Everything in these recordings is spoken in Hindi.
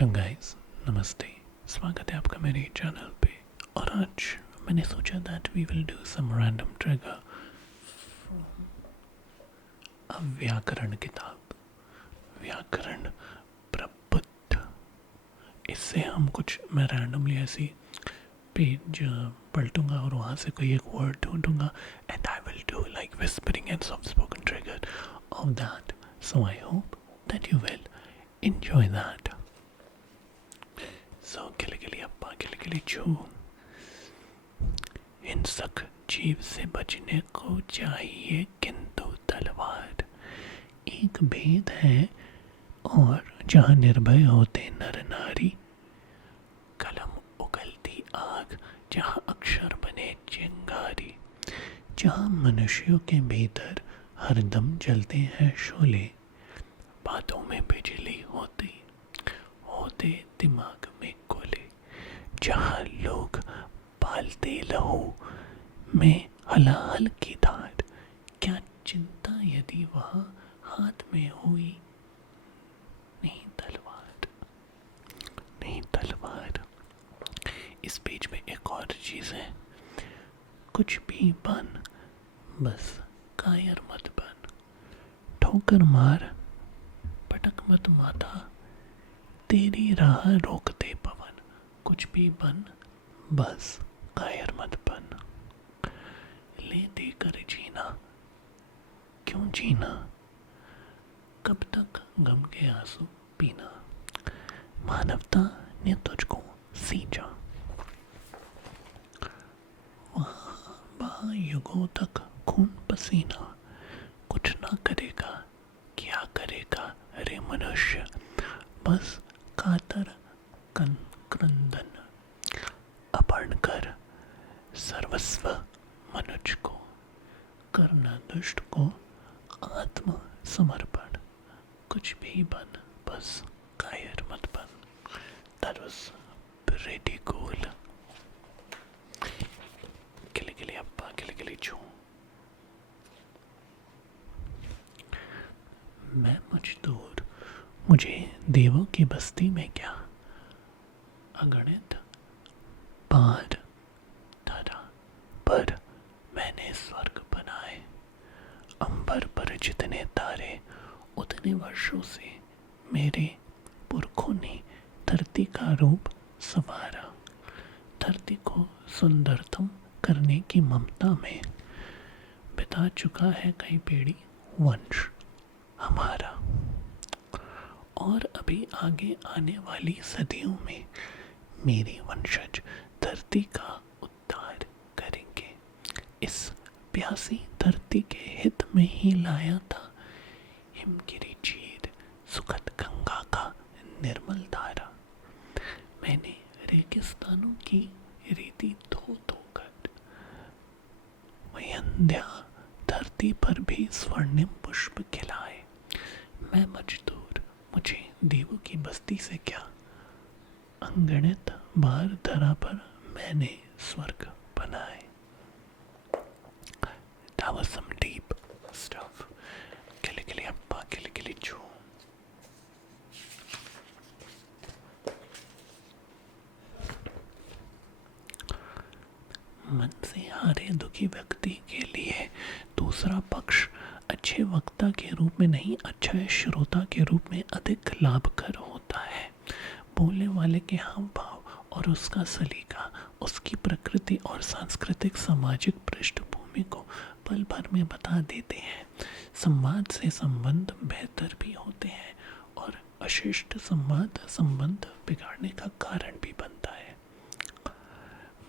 हेलो गाइस, नमस्ते। स्वागत है आपका मेरे चैनल पे। और आज मैंने सोचा that we will do some random trigger from a vyakaran किताब, व्याकरण प्रबुद्ध। इससे हम कुछ मैं रैंडमली ऐसी पेज पलटूंगा और वहाँ से कोई एक वर्ड ढूंढूंगा and I will do like whispering and soft spoken trigger of that. So I hope that you will enjoy that. So गिली अप्पा गिली छू, हिंसक जीव से बचने को चाहिए किंतु तलवार। एक भेद है और जहाँ निर्भय होते नर नारी, कलम उगलती आग जहाँ अक्षर बने चिंगारी। जहाँ मनुष्यों के भीतर हरदम जलते हैं शोले, बातों में बिजली होती होते दिमाग में गोले। जहाँ लोग पालते लहू में हलाहल की धार, क्या चिंता यदि वहाँ हाथ में हुई नहीं तलवार, नहीं तलवार। इस पेज में एक और चीज है, कुछ भी बन बस कायर मत बन। ठोकर मार पटक मत माथा, तेरी राह रोक दे पवन। कुछ भी बन बस कायर मत बन। ले देकर जीना क्यों जीना, कब तक गम के आंसू पीना। मानवता ने तुझको सींचा, वहाँ युगों तक खून पसीना। कुछ ना करेगा क्या करेगा रे मनुष्य, बस कातर क्रंदन अपहरण कर सर्वस्व मनुष्य को। करना दुष्ट को आत्म समर्पण। कुछ भी बन बस कायर मत बन। That was pretty cool. गिली अप्पा गिली छू। मैं मजदूर, मुझे देवों की बस्ती में क्या। अगणित पार धरा पर मैंने स्वर्ग बनाए। अंबर पर जितने तारे उतने वर्षों से मेरे पुरखों ने धरती का रूप संवारा। धरती को सुंदरतम करने की ममता में बिता चुका है कई पीढ़ी वंश हमारा। और अभी आगे आने वाली सदियों में मेरे वंशज धरती का उद्धार करेंगे। इस प्यासी धरती के हित में ही लाया था हिमगिरी चीर सुखद गंगा का निर्मल धारा। मैंने रेगिस्तानों की रेती धो धोकर वयंध्या धरती पर भी स्वर्णिम पुष्प खिलाए। मैं मजदूर, मुझे देवों की बस्ती से क्या। अंगणित बार धरा पर मैंने स्वर्ग बनाए। That was some deep stuff. गिली अप्पा गिली छू। मन से हारे दुखी व्यक्ति के लिए दूसरा पक्ष अच्छे वक्ता के रूप में नहीं, अच्छे श्रोता के रूप में अधिक लाभकर होता है। बोलने वाले के हाव भाव और उसका सलीका, उसकी प्रकृति और सांस्कृतिक सामाजिक पृष्ठभूमि को पल भर में बता देते हैं। संवाद से संबंध बेहतर भी होते हैं और अशिष्ट संबंध बिगाड़ने का कारण भी बनता है।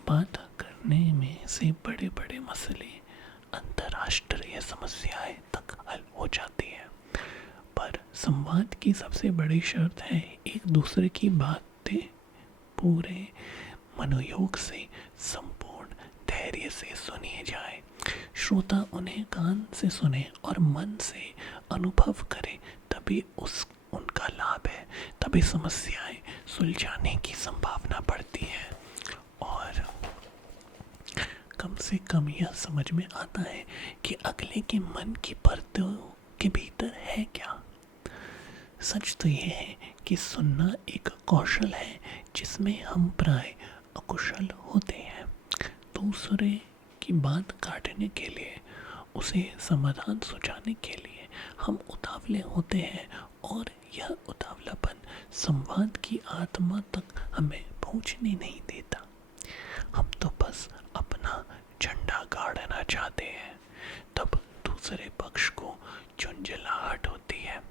बात करने में से बड़े बड़े मसले, अंतर्राष्ट्रीय समस्याएं तक हल हो जाती है। पर संवाद की सबसे बड़ी शर्त है एक दूसरे की बातें पूरे मनोयोग से, संपूर्ण धैर्य से सुनी जाए। श्रोता उन्हें कान से सुने और मन से अनुभव करे, तभी उनका लाभ है, तभी समस्याएं सुलझाने की संभावना बढ़ती है। और कम से कम यह समझ में आता है कि अगले के मन की परतों के भीतर है क्या। सच तो ये है कि सुनना एक कौशल है जिसमें हम प्राय अकुशल होते हैं। दूसरे की बात काटने के लिए, उसे समाधान सुझाने के लिए हम उतावले होते हैं और यह उतावलापन संवाद की आत्मा तक हमें पहुंचने नहीं देता। हम तो बस अपना झंडा गाड़ना चाहते हैं। तब दूसरे पक्ष को झुंझलाहट होती है।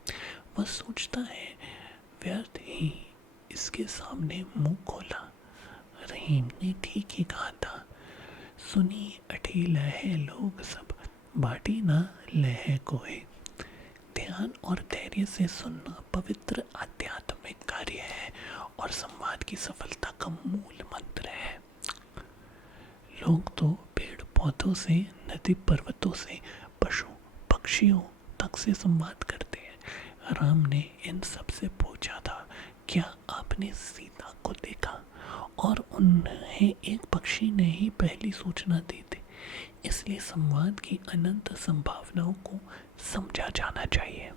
वह सोचता है व्यर्थ ही इसके सामने मुंह खोला। रहीम ने ठीक ही कहा था, सुनी अठी लहे लोग सब, बाटी ना लहे कोई। ध्यान और धैर्य से सुनना पवित्र आध्यात्मिक कार्य है और संवाद की सफलता का मूल मंत्र है। लोग तो पेड़ पौधों से, नदी पर्वतों से, पशु पक्षियों तक से संवाद करते हैं। राम ने इन सब से पूछा था, क्या आपने सीता को देखा? और उन्हें एक पक्षी ने ही पहली सूचना दी थी। इसलिए संवाद की अनंत संभावनाओं को समझा जाना चाहिए।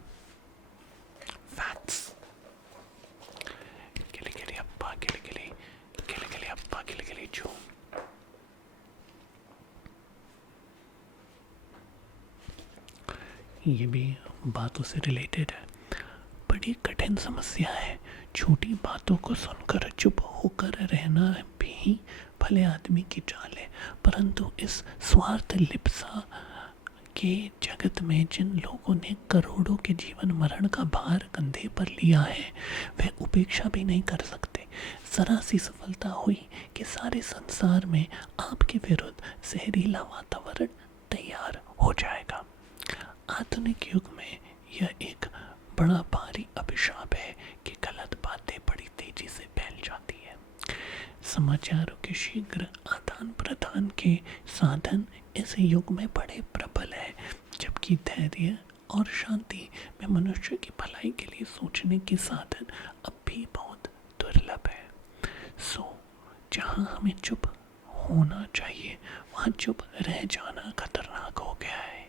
फैक्ट्स। गिली गिली अप्पा गिली गिली, गिली गिली अप्पा गिली गिली झूम। ये भी बातों से रिलेटेड है। बड़ी कठिन समस्या है। छोटी बातों को सुनकर चुप होकर रहना भी भले आदमी की चाल है, परंतु इस स्वार्थ लिप्सा के जगत में जिन लोगों ने करोड़ों के जीवन मरण का भार कंधे पर लिया है, वे उपेक्षा भी नहीं कर सकते। जरा सी सफलता हुई कि सारे संसार में आपके विरुद्ध जहरीला वातावरण तैयार हो जाएगा। आधुनिक युग में यह एक बड़ा भारी अभिशाप है कि गलत बातें बड़ी तेजी से फैल जाती है। समाचारों के शीघ्र आदान प्रदान के साधन इस युग में बड़े प्रबल है, जबकि धैर्य और शांति में मनुष्य की भलाई के लिए सोचने के साधन अब भी बहुत दुर्लभ है। जहाँ हमें चुप होना चाहिए, वहाँ चुप रह जाना खतरनाक हो गया है।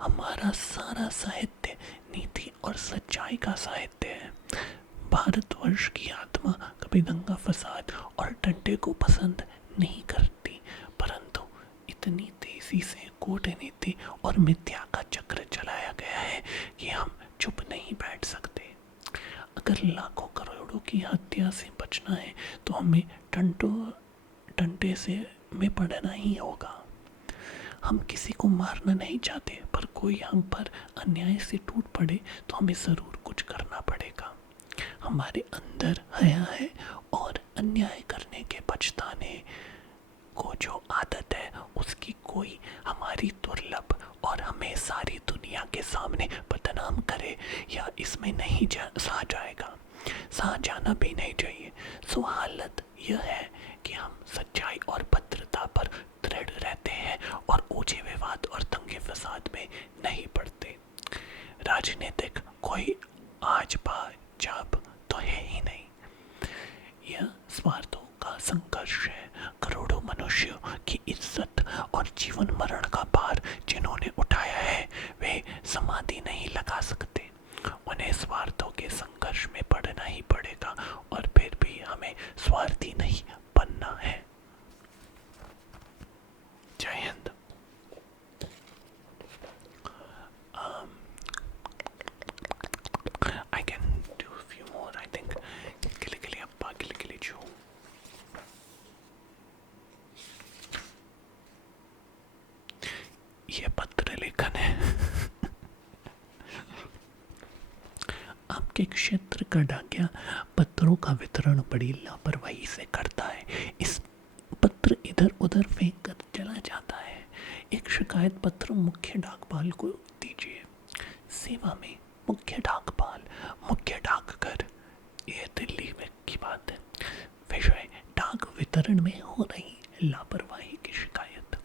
हमारा सारा साहित्य नीति और सच्चाई का साहित्य है। भारतवर्ष की आत्मा कभी दंगा फसाद और डंडे को पसंद नहीं करती, परंतु इतनी तेजी से कूटनीति और मिथ्या का चक्र चलाया गया है कि हम चुप नहीं बैठ सकते। अगर लाखों करोड़ों की हत्या से बचना है तो हमें डंडे से में पड़ना ही होगा। हम किसी को मारना नहीं चाहते, पर कोई हम पर अन्याय से टूट पड़े तो हमें ज़रूर कुछ करना पड़ेगा। हमारे अंदर हया है और अन्याय करने के पछताने को जो आदत है, उसकी कोई हमारी दुर्लभ और हमें सारी दुनिया के सामने बदनाम करे या इसमें नहीं सहा जाएगा, सहा जाना भी नहीं चाहिए। सो हालत यह है कि हम सच्चाई और भद्रता पर दृढ़ रहते हैं और ऊंचे विवाद और दंगे फसाद में नहीं पड़ते। राजनीतिक कोई आज जाब तो है ही नहीं। यह स्वार्थों का संघर्ष है। करोड़ों मनुष्यों की इज्जत और जीवन मरण का भार जिन्होंने उठाया है, वे समाधि नहीं लगा सकते। उन्हें स्वार्थों के संघर्ष में पड़ना ही पड़ेगा और फिर भी हमें स्वार्थी नहीं बनना है। जय Hind. I can do a few more, I think. गिली गिली अप्पा गिली गिली झूम। ये पत्र लेखन है। आपके क्षेत्र का डाकिया पत्रों का वितरण बड़ी लापरवाही से करता है। इस पत्र इधर उधर फेंक कर चला जाता है। एक शिकायत पत्र मुख्य डाकपाल को दीजिए। सेवा में मुख्य डाकपाल, मुख्य डाकघर, यह दिल्ली में की बात है। विषय डाक वितरण में हो रही लापरवाही की शिकायत।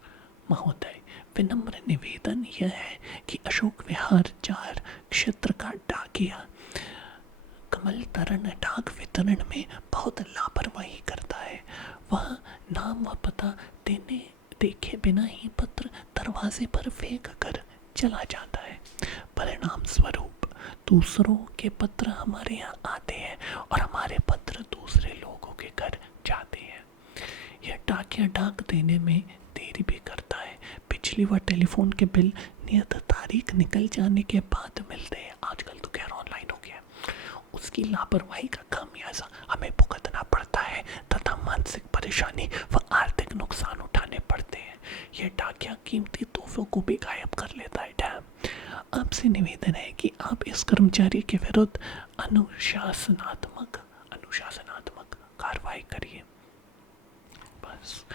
महोदय, विनम्र निवेदन यह है कि अशोक विहार 4 क्षेत्र का डाकिया कमल तरण डाक वितरण में बहुत लापरवाही करता है। वह नाम व पता देखे बिना ही पत्र दरवाजे पर फेंक कर चला जाता है। परिणाम स्वरूप दूसरों के पत्र हमारे यहाँ आते हैं और हमारे पत्र दूसरे लोगों के घर जाते हैं। यह डाकिया डाक देने में देरी भी करता है। बिजली व टेलीफोन के बिल नियत तारीख निकल जाने के बाद मिलते हैं। आजकल तो खैर ऑनलाइन हो गया। उसकी लापरवाही का खामियाजा हमें भुगतना पड़ता है तथा मानसिक परेशानी व आर्थिक नुकसान उठाने पड़ते हैं। यह डाकिया कीमती तोहफों को भी गायब कर लेता है। डैम, आपसे निवेदन है कि आप इस कर्मचारी के विरुद्ध अनुशासनात्मक कार्रवाई करिए। बस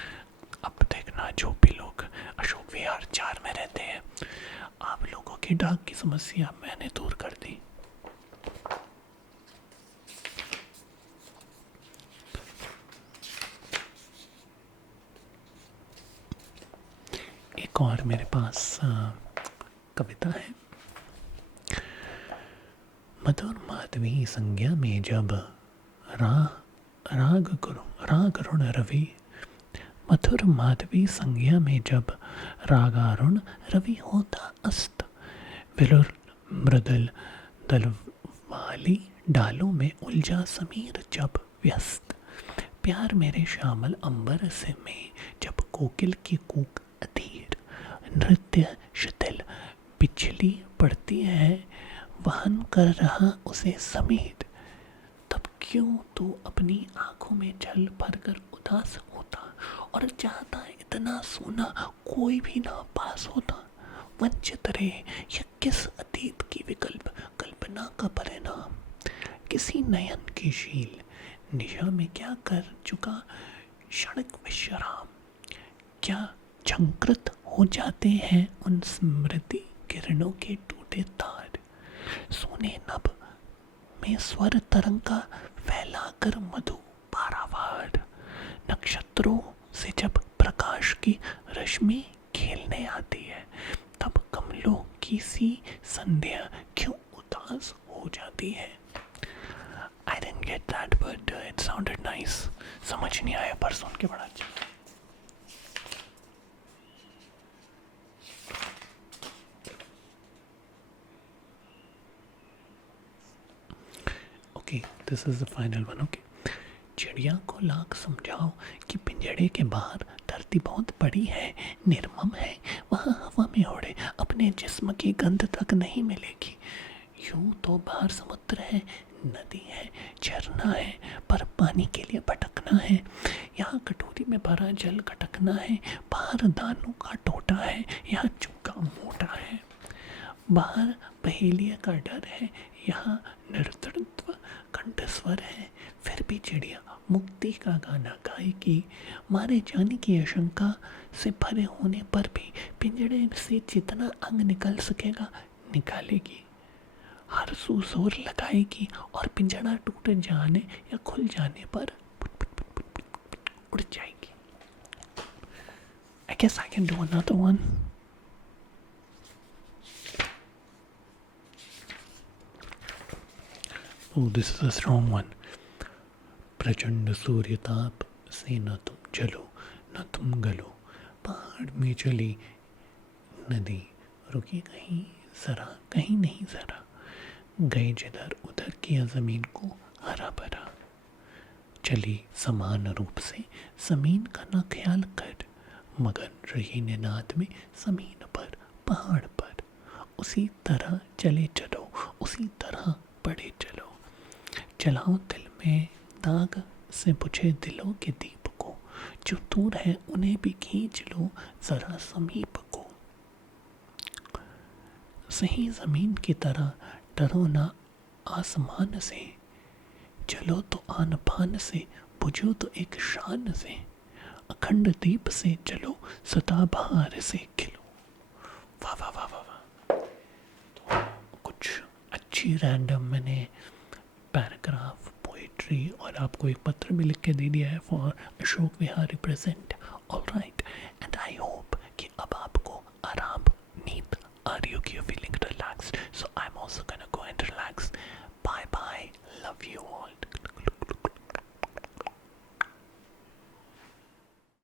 अब देखना, जो भी लोग अशोक विहार 4 में रहते हैं, आप लोगों की डाक की समस्या मैंने दूर कर दी। एक और मेरे पास कविता है। मधुर माधवी संज्ञा में जब रागारुण रवि, मधुर माधवी संज्ञा में जब रागारुण रवि होता अस्त, विलुर मृदुल दल वाली डालों में उलझा समीर जब व्यस्त, प्यार मेरे श्यामल अंबर से में जब कोकिल की कूक अधीर, नृत्य शिथिल पिछली पड़ती है, वहन कर रहा उसे समेत, तब क्यों तू अपनी आंखों में जल भरकर उदास होता और चाहता इतना सोना कोई भी ना पास होता। वंचित रे, यह किस अतीत की विकल्प कल्पना का परिणाम, किसी नयन की शील निशा में क्या कर चुका क्षणिक विश्राम, क्या झंकृत हो जाते हैं उन स्मृति किरणों के टूटे तार, सोने नभ में स्वर तरंग का फैलाकर मधु पारावार, नक्षत्रों से जब प्रकाश की रश्मि खेलने आती है, तब कमलों की सी संध्या क्यों उदास हो जाती है। I didn't get that, but it sounded nice. समझ नहीं आया पर सुन के बड़ा अच्छा। Okay, this is the final one. Okay. चिड़िया को लाख समझाओ कि पिंजड़े के बाहर धरती बहुत बड़ी है, निर्मम है, वहाँ हवा में उड़े अपने जिस्म की गंध तक नहीं मिलेगी। यूं तो बाहर समुद्र है, नदी है, झरना है, पर पानी के लिए भटकना है। यहाँ कटोरी में भरा जल खटकना है, बाहर दानों का टोटा है, यहाँ चुका मोटा है। बाहर पहेलिया का डर है, यहाँ निर्तृत्व कंठस्वर है। फिर भी चिड़िया मुक्ति का गाना गाएगी, मारे जाने की आशंका से भरे होने पर भी पिंजड़े से जितना अंग निकल सकेगा निकालेगी। हर सू जोर लगाएगी और पिंजड़ा टूट जाने या खुल जाने पर उड़ जाएगी। I guess I can do another one. Oh, this is a strong one. प्रचंड सूर्यताप से न तुम जलो न तुम गलो, पहाड़ में चली नदी रुकी कहीं जरा, कहीं नहीं जरा, गए जिधर उधर किया जमीन को हरा भरा, चली समान रूप से जमीन का न ख्याल कर, मगन रही निनाद में जमीन पर पहाड़ पर, उसी तरह चले चलो उसी तरह बढ़े चलो, चलाओ दिल में दाग से बुझे दिलों के दीप को, जो दूर है उन्हें भी खींच लो जरा समीप को, सही जमीन की तरह डरो ना आसमान से, चलो तो आन पान से, बुझो तो एक शान से, अखंड दीप से चलो सदा बहार से खिलो। वाह वाह वाह वाह वाह। तो कुछ अच्छी रैंडम मैंने पैराग्राफ पोइट्री और आपको एक पत्र भी लिख के दे दिया है for Ashok Vihar represent. Alright, and I hope कि अब आपको आराम नींद आ रही होगी, फीलिंग रिलैक्स्ड। सो